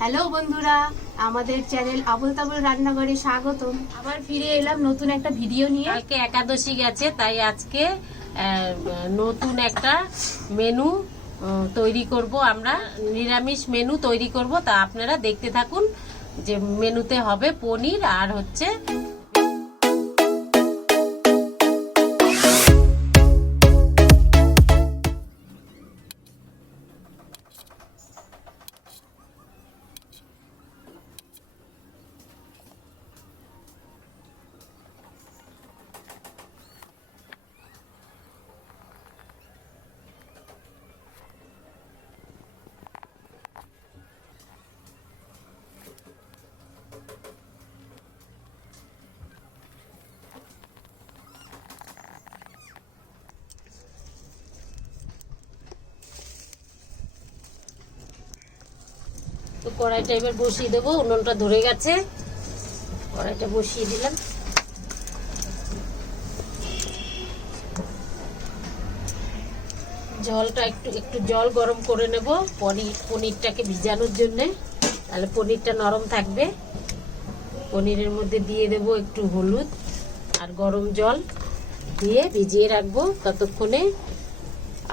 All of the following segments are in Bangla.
হ্যালো বন্ধুরা, আমাদের চ্যানেল আবুল তাবুল রান্নাঘরে স্বাগতম। আবার ফিরে এলাম নতুন একটা ভিডিও নিয়ে। আজকে একাদশী গেছে, তাই আজকে নতুন একটা মেনু তৈরি করব আমরা। নিরামিষ মেনু তৈরি করব, তা আপনারা দেখতে থাকুন যে মেনুতে হবে পনির আর হচ্ছে তো কড়াইটা এবার বসিয়ে দেবো, উনুনটা ধরে গেছে। কড়াইটা বসিয়ে দিলাম। জলটা একটু একটু জল গরম করে নেব পনির, পনিরটাকে ভিজানোর জন্যে। তাহলে পনিরটা নরম থাকবে। পনিরের মধ্যে দিয়ে দেব একটু হলুদ আর গরম জল দিয়ে ভিজিয়ে রাখব ততক্ষণে।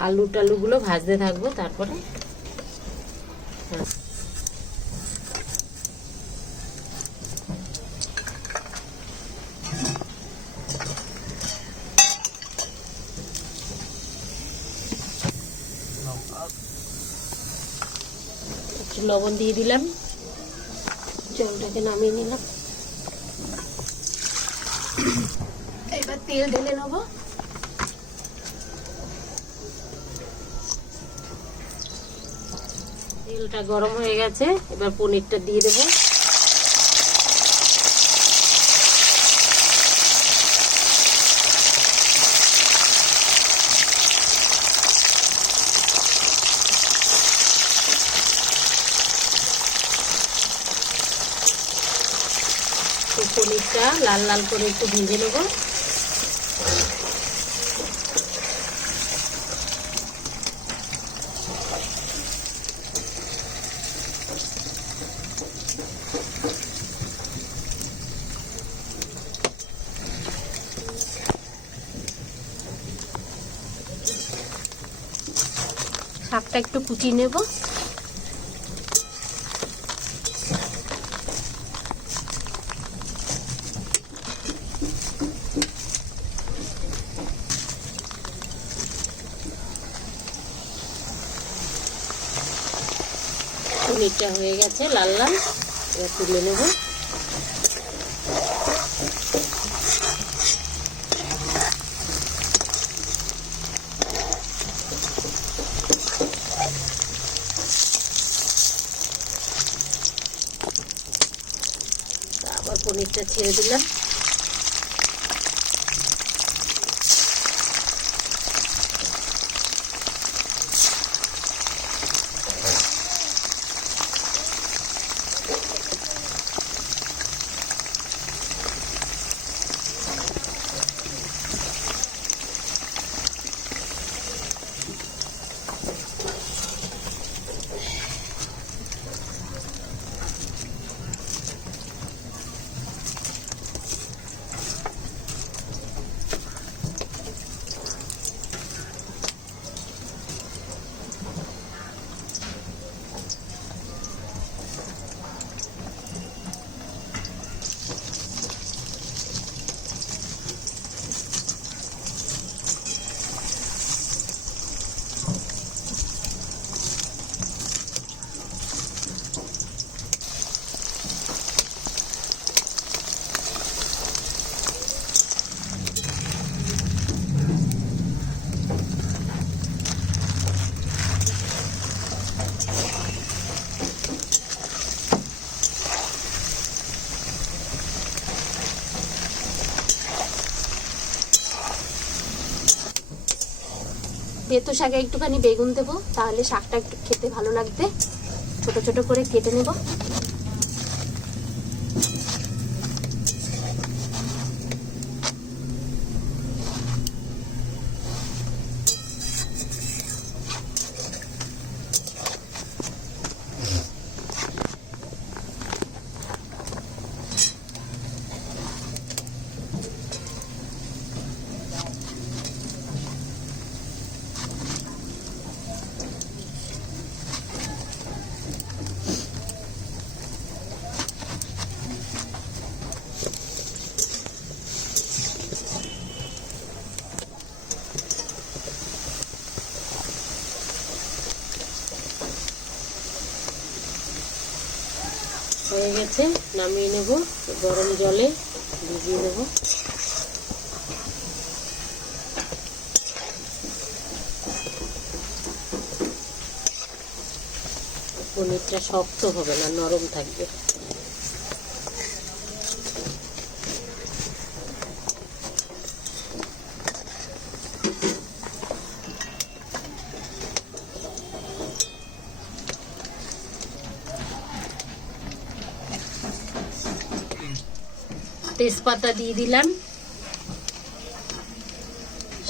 আলু টালুগুলো ভাজতে থাকব, তারপরে হ্যাঁ লবণ দিয়ে দিলাম। জলটাকে নামিয়ে নিলাম। এবার তেল ঢেলে নেব। তেলটা গরম হয়ে গেছে, এবার পনিরটা দিয়ে দেবো তো পনিরটা লাল লাল করে একটু ভেজে নেব। শাকটা একটু কুচিয়ে নেব পনিরটা গেছে লাল লাল। এবার তুলে নেব। পনিরটা ছেড়ে দিলাম। বেতো শাকে একটুখানি বেগুন দেবো, তাহলে শাকটা একটু খেতে ভালো লাগবে। ছোট ছোট করে কেটে নেব। হয়ে গেছে নামিয়ে নেব গরম জলে ভিজিয়ে নেব। পনিরটা শক্ত হবে না নরম থাকবে। তেজপাতা দিয়ে দিলাম।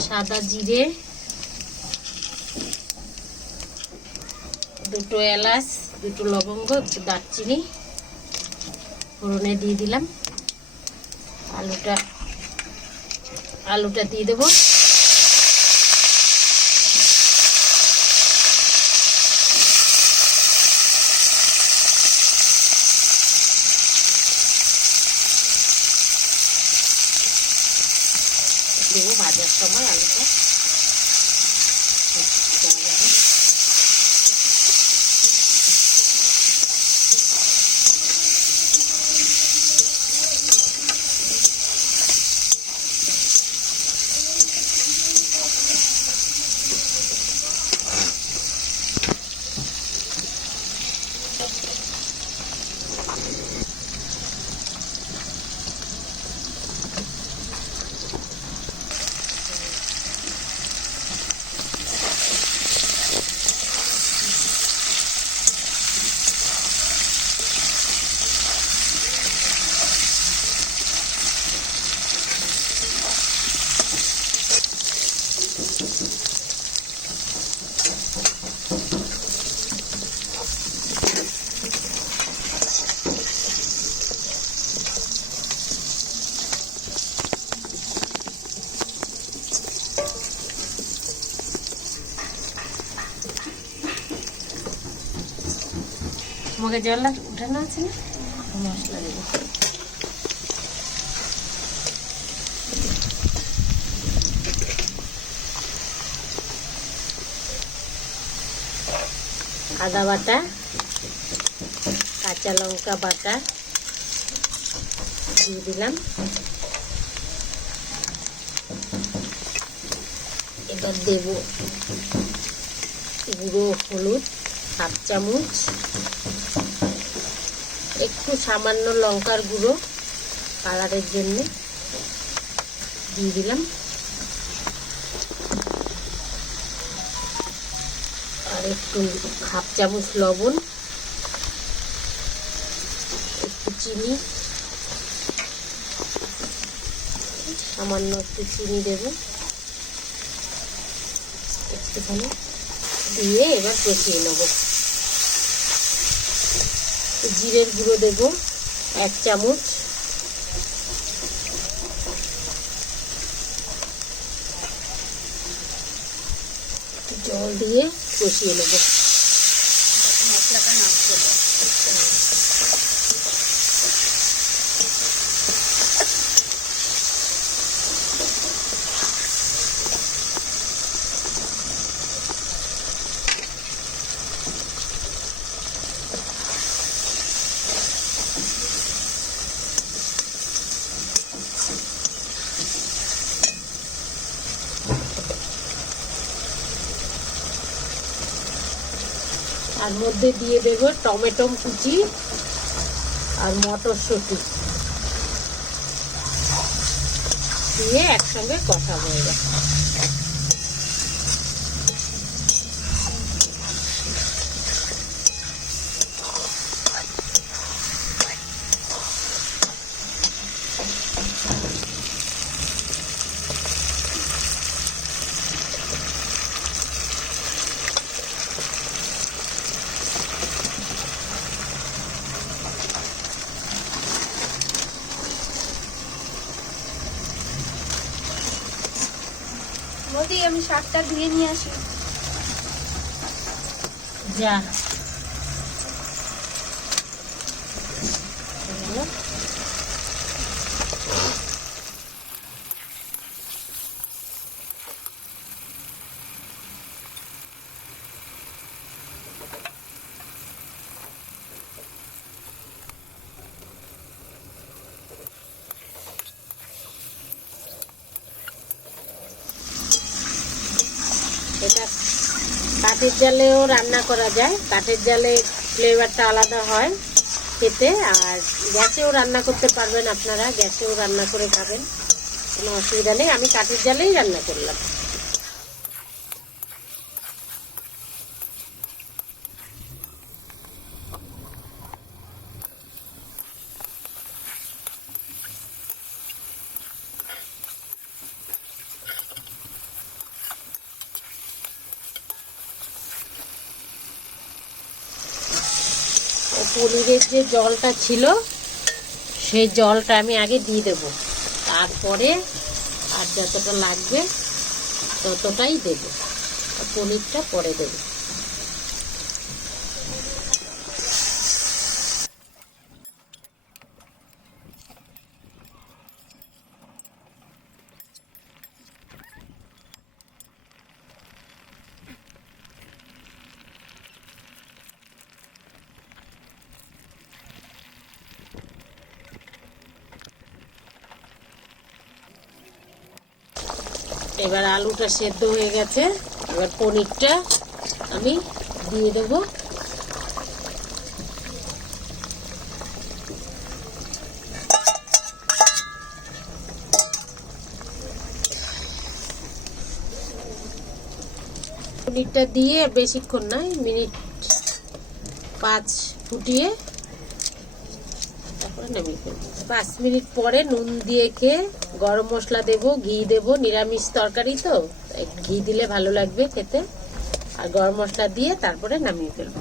সাদা জিরে, দুটো এলাচ, দুটো লবঙ্গ, একটু দারচিনি, ফোড়নে দিয়ে দিলাম। আলুটা আলুটা দিয়ে দেবো। দেবো ভাজার সময় আলুটা ভাজা যাবে। তোমাকে জল উঠানো আছে না? মশলা দেবো আদা বাটা, কাঁচা লঙ্কা বাটা দিয়ে দিলাম। এবার দেব গুঁড়ো হলুদ, হাফ চামচ একটু সামান্য লঙ্কার গুঁড়ো কালারের জন্য দিয়ে দিলাম। আর একটু হাফ চামচ লবণ, একটু চিনি, সামান্য একটু চিনি দেব। একটুখানি দিয়ে এবার কষিয়ে নেব। জিরের গুঁড়ো দেব এক চামচ। জল দিয়ে কষিয়ে নেব। মধ্যে দিয়ে দেবো টমেটো কুচি আর মটরশুঁটি। দিয়ে একসঙ্গে কষা হয়ে বৌদি শাকটা ধুয়ে নিয়ে আসি। যা। কাঠের জালেও রান্না করা যায়। কাঠের জালে ফ্লেভারটা আলাদা হয় খেতে, আর গ্যাসেও রান্না করতে পারবেন আপনারা। গ্যাসেও রান্না করে খাবেন। কোনো অসুবিধা নেই। আমি কাঠের জালেই রান্না করলাম ও পনিরের যে জলটা ছিল, সেই জলটা আমি আগে দিয়ে দেব। তারপরে আর যতটা লাগবে ততটাই দেব। পনিরটা পরে দেব। এবার আলুটা সেদ্ধ হয়ে গেছে। এবার পনিরটা আমি দিয়ে দেবো। পনিরটা দিয়ে বেশিক্ষণ নয়, মিনিট পাঁচ ফুটিয়ে নামিয়ে ফেলব পাঁচ মিনিট পরে নুন দিয়ে খেয়ে গরম মশলা দেব, ঘি দেব, নিরামিষ তরকারি তো ঘি দিলে ভালো লাগবে খেতে। আর গরম মশলা দিয়ে তারপরে নামিয়ে ফেলব।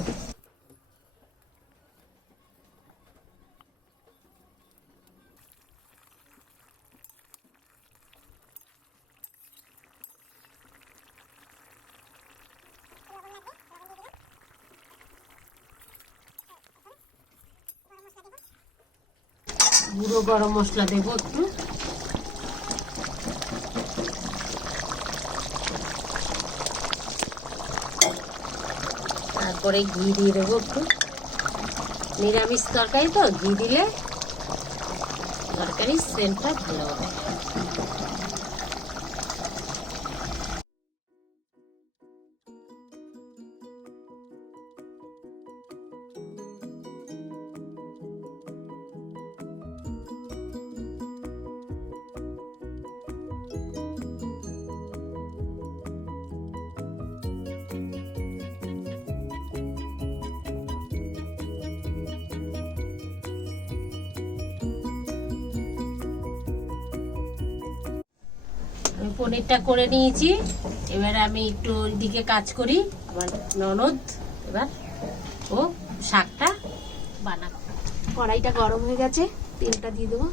গুঁড়ো গরম মশলা দেব একটু। তারপরে ঘি দিয়ে দেবো একটু। নিরামিষ তরকারি তো, ঘি দিলে তরকারির সেন্টটা ভালো হবে। পনিরটা করে নিয়েছি। এবার আমি একটু ওইদিকে কাজ করি। আমার ননদ এবার ও শাকটা বানাবো। কড়াইটা গরম হয়ে গেছে, তেলটা দিয়ে দেবো।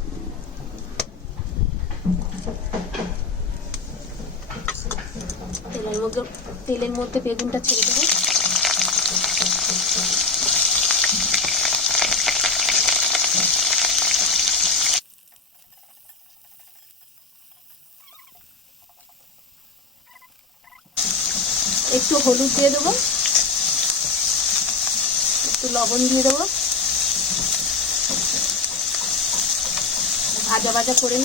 তেলের মধ্যে তেলের মধ্যে বেগুনটা ছেড়ে দেবো একটু হলুদ দিয়ে দেবো। একটু লবণ দিয়ে দেবো। ভাজা ভাজা করে।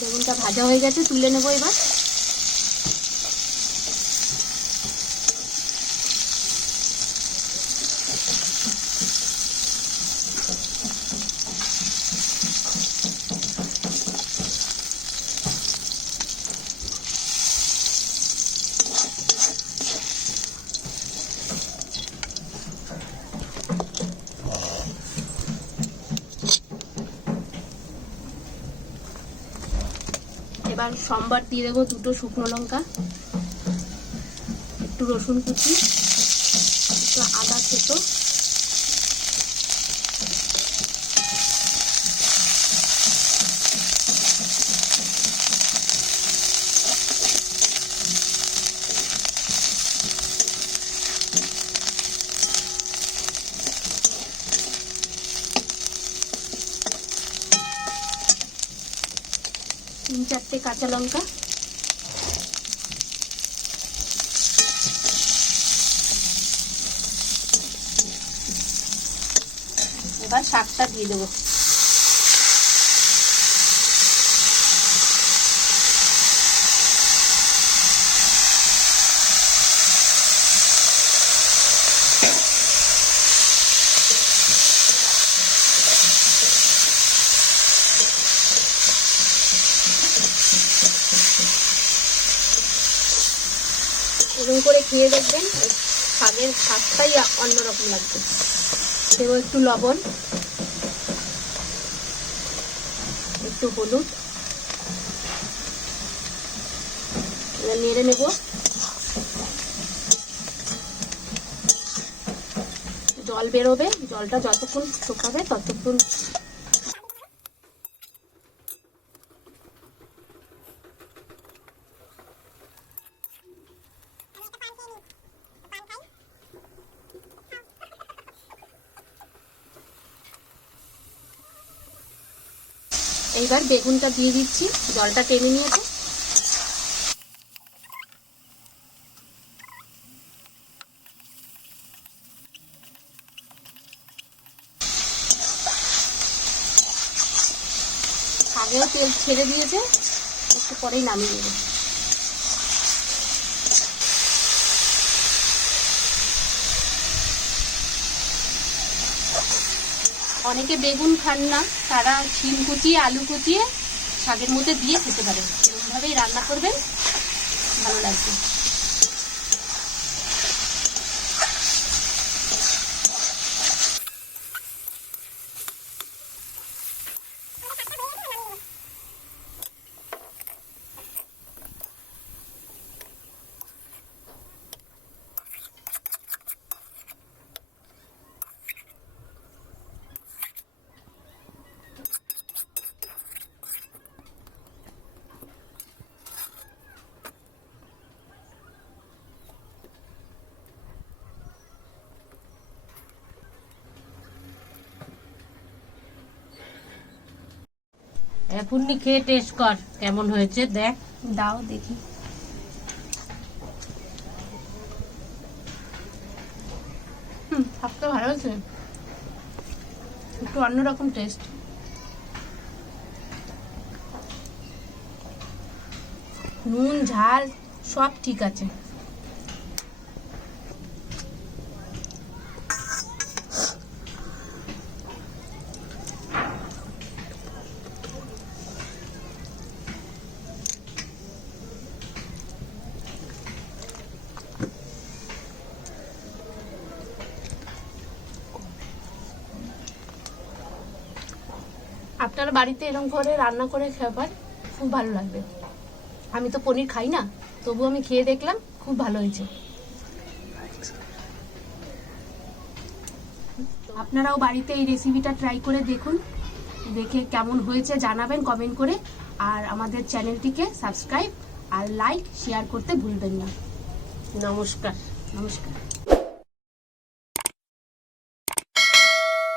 বেগুনটা ভাজা হয়ে গেছে, তুলে নেব এবার। এবার সোমবার দিয়ে দেবো দুটো শুকনো লঙ্কা একটু রসুন কুচি একটু আদা থেতো তিন চারটে কাঁচা লঙ্কা এবার শাকটা দিয়ে দেবো। এরকম করে খেয়ে দেখবেন শাকের স্বাদটাই অন্যরকম লাগবে। দেবো একটু লবণ একটু হলুদ। নেড়ে নেব। জল বেরোবে জলটা যতক্ষণ শুকাবে ততক্ষণ এইবার বেগুনটা দিয়ে দিচ্ছি। জলটা টেনে নিয়েছে। আগেও তেল ছেড়ে দিয়েছে, একটু পরেই নামিয়ে নেবে। অনেকে বেগুন খান না, তারা শিম কুচিয়ে, আলু কুচিয়ে শাকের মধ্যে দিয়ে খেতে পারেন। এরকমভাবেই রান্না করবেন, ভালো লাগবে। এখনই খেয়ে টেস্ট কর কেমন হয়েছে দেখ। দাও দেখি। হুম শাকটা ভালো আছে একটু অন্যরকম টেস্ট নুন ঝাল সব ঠিক আছে। আপনার বাড়িতে এরকম করে রান্না করে খাবার খুব ভালো লাগবে। আমি তো পনির খাই না তবু আমি খেয়ে দেখলাম খুব ভালো হয়েছে। আপনারাও বাড়িতে এই রেসিপিটা ট্রাই করে দেখুন দেখে কেমন হয়েছে জানাবেন কমেন্ট করে আর আমাদের চ্যানেলটিকে সাবস্ক্রাইব আর লাইক শেয়ার করতে ভুলবেন না। নমস্কার। নমস্কার।